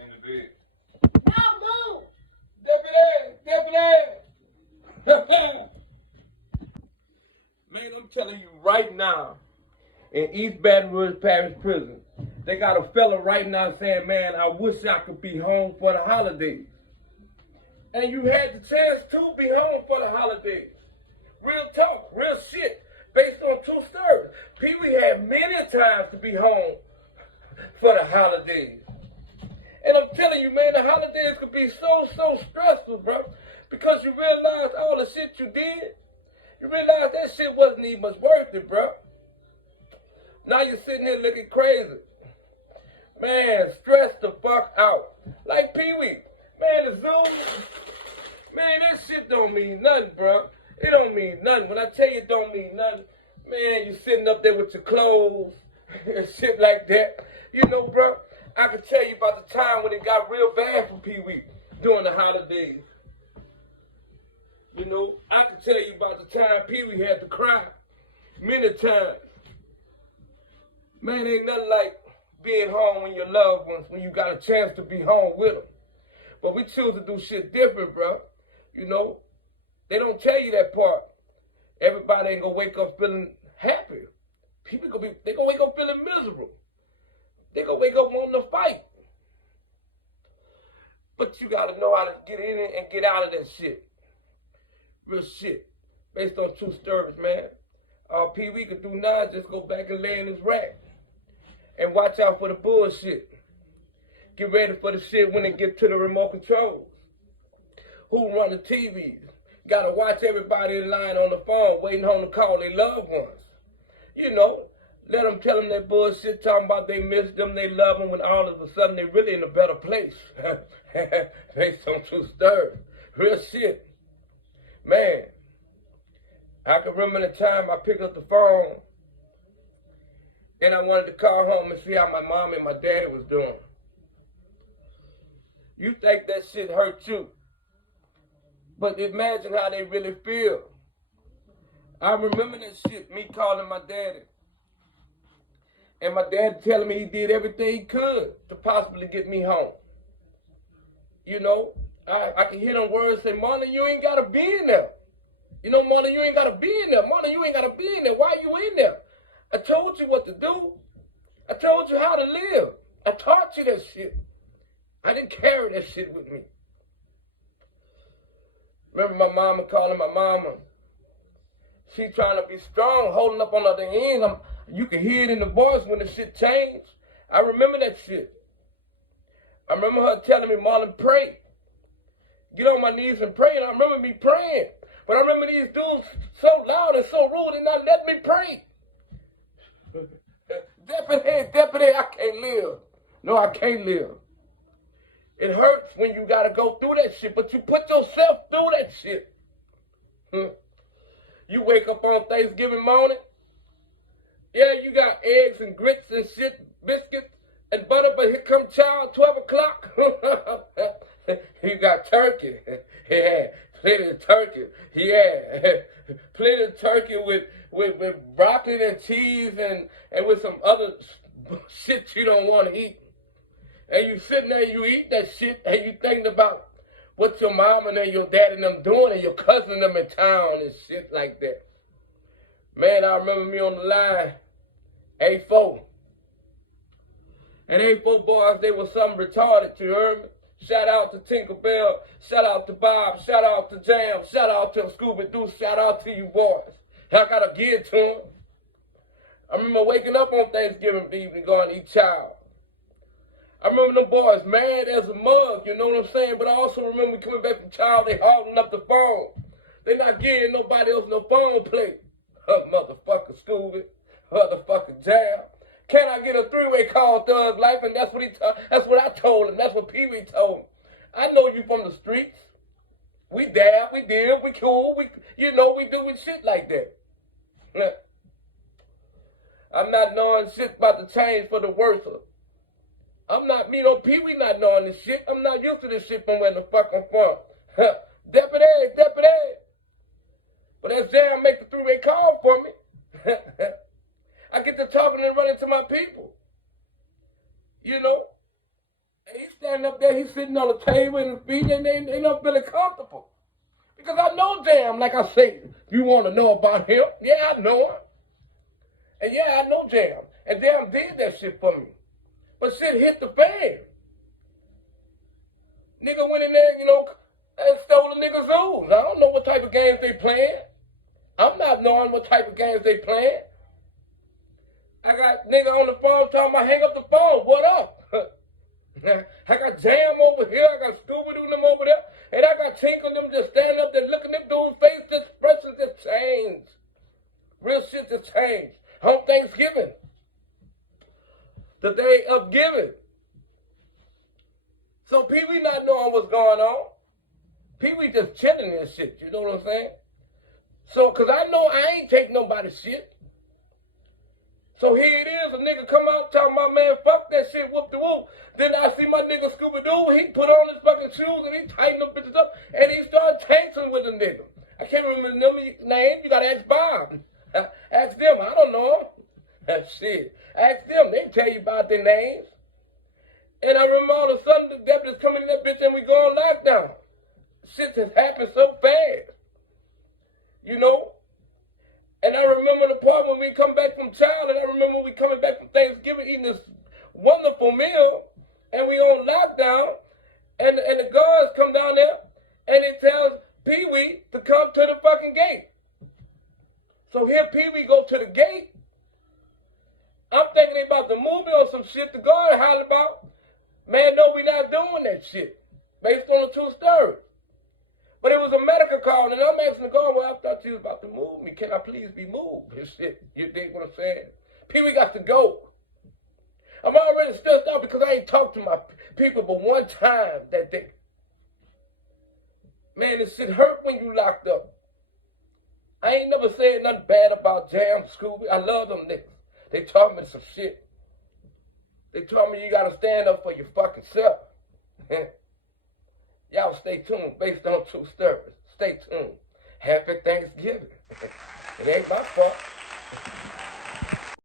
in the bed. No, move! Deputy! Man, I'm telling you right now, in East Baton Rouge Parish Prison, they got a fella right now saying, man, I wish I could be home for the holidays. And you had the chance to be home for the holidays. Real talk, real shit, based on true stories. Pee-wee had many times to be home for the holidays. And I'm telling you, man, the holidays could be so stressful, bro. Because you realize all the shit you did. You realize that shit wasn't even much worth it, bro. Now you're sitting here looking crazy. Man, stressed the fuck out. Like Pee-wee. Man, the zoo. Man, that shit don't mean nothing, bro. It don't mean nothing. When I tell you it don't mean nothing, man, you sitting up there with your clothes and shit like that. You know, bro, I can tell you about the time when it got real bad for Pee-wee during the holidays. You know, I can tell you about the time Pee-wee had to cry many times. Man, ain't nothing like being home when your loved ones, when you got a chance to be home with them. But we choose to do shit different, bro. You know, they don't tell you that part. Everybody ain't gonna wake up feeling happy. People they gonna wake up feeling miserable. They gonna wake up wanting to fight. But you gotta know how to get in it and get out of that shit. Real shit. Based on true stories, man. All Pee-wee could do now is just go back and lay in his rack. And watch out for the bullshit. Get ready for the shit when it gets to the remote controls. Who run the TVs? Gotta watch everybody in line on the phone waiting on to call their loved ones. You know, let them tell them that bullshit, talking about they miss them, they love them, when all of a sudden they really in a better place. Based on true stories. Real shit. Man, I can remember the time I picked up the phone and I wanted to call home and see how my mom and my daddy was doing. You think that shit hurt you. But imagine how they really feel. I remember that shit, me calling my daddy. And my dad telling me he did everything he could to possibly get me home. You know, I can hear them words say, Marlon, you ain't got to be in there. You know, Marlon, you ain't got to be in there. Marlon, you ain't got to be in there. Why you in there? I told you what to do. I told you how to live. I taught you that shit. I didn't carry that shit with me. Remember my mama calling my mama. She trying to be strong, holding up on the other end. You can hear it in the voice when the shit changed. I remember that shit. I remember her telling me, Marlon, pray. Get on my knees and pray. And I remember me praying. But I remember these dudes so loud and so rude and not letting me pray. Deputy, I can't live. No, I can't live. It hurts when you got to go through that shit, but you put yourself through that shit. You wake up on Thanksgiving morning. Yeah, you got eggs and grits and shit, biscuits and butter, but here come child, 12 o'clock. You got turkey. Yeah, plenty of turkey. Yeah, plenty of turkey with broccoli and cheese and with some other shit you don't want to eat. And you sitting there, you eat that shit, and you thinking about what your mom and your dad and them doing, and your cousin and them in town and shit like that. Man, I remember me on the line, A4. And A4 boys, they were something retarded, you heard me? Shout out to Tinkerbell, shout out to Bob, shout out to Jam, shout out to Scooby-Doo, shout out to you boys. I gotta give to them. I remember waking up on Thanksgiving evening going to eat chow. I remember them boys mad as a mug, you know what I'm saying? But I also remember coming back from child, they holding up the phone. They not giving nobody else no phone play. Motherfucker Scooby, motherfucker Jam. Can I get a three-way call, Thug Life? And that's what I told him. That's what Pee-wee told him. I know you from the streets. We dab, we deal, we cool, we doing shit like that. Yeah. I'm not knowing shit about to change for the worse. I'm not, Pee-wee not knowing this shit. I'm not used to this shit from where the fuck I'm from. Deputy. But that Jam make the three-way call for me. I get to talking and running to my people. You know? And he's standing up there, he's sitting on the table and his feet, and they don't feel comfortable. Because I know Jam, like I say, if you want to know about him, yeah, I know him. And yeah, I know Jam. And Jam did that shit for me. But shit hit the fan. Nigga went in there, and stole the nigga's ooze. I don't know what type of games they playing. I'm not knowing what type of games they playing. I got nigga on the phone talking about hang up the phone. What up? I got Jam over here. I got Scooby-Doo them over there. And I got Tinkle them just standing up there looking at dude's face. The expressions just changed. Real shit just changed. On Thanksgiving. The day of giving. So Pee-wee not knowing what's going on. Pee-wee just chilling and shit. You know what I'm saying? So, because I know I ain't take nobody's shit. So here it is, a nigga come out talking about, man, fuck that shit, whoop the whoop. Then I see my nigga Scooby-Doo, he put on his fucking shoes and he tightened them bitches up and he started tanking with the nigga. I can't remember the name, you gotta ask Bob. Ask them, I don't know them. Shit, ask them, they tell you about their names. And I remember all of a sudden the deputies coming in that bitch and we go on lockdown. Shit has happened so fast. You know? And I remember the part when we come back from child, and I remember we coming back from Thanksgiving eating this wonderful meal, and we on lockdown, and the guards come down there, and it tells Pee-wee to come to the fucking gate. So here Pee-wee go to the gate. I'm thinking they about to move me on some shit. The guard hollered about, man, no, we not doing that shit, based on the 2 stories. But it was a medical call, and I'm asking the guard, well, I thought you was about to move me. Can I please be moved? And shit, you dig what I'm saying? Pee-wee got to go. I'm already stressed out because I ain't talked to my people but one time that day. Man, this shit hurt when you locked up. I ain't never said nothing bad about Jam, Scooby. I love them niggas. They taught me some shit. They taught me you gotta stand up for your fucking self. Y'all stay tuned based on 2 stories. Stay tuned. Happy Thanksgiving. It ain't my fault.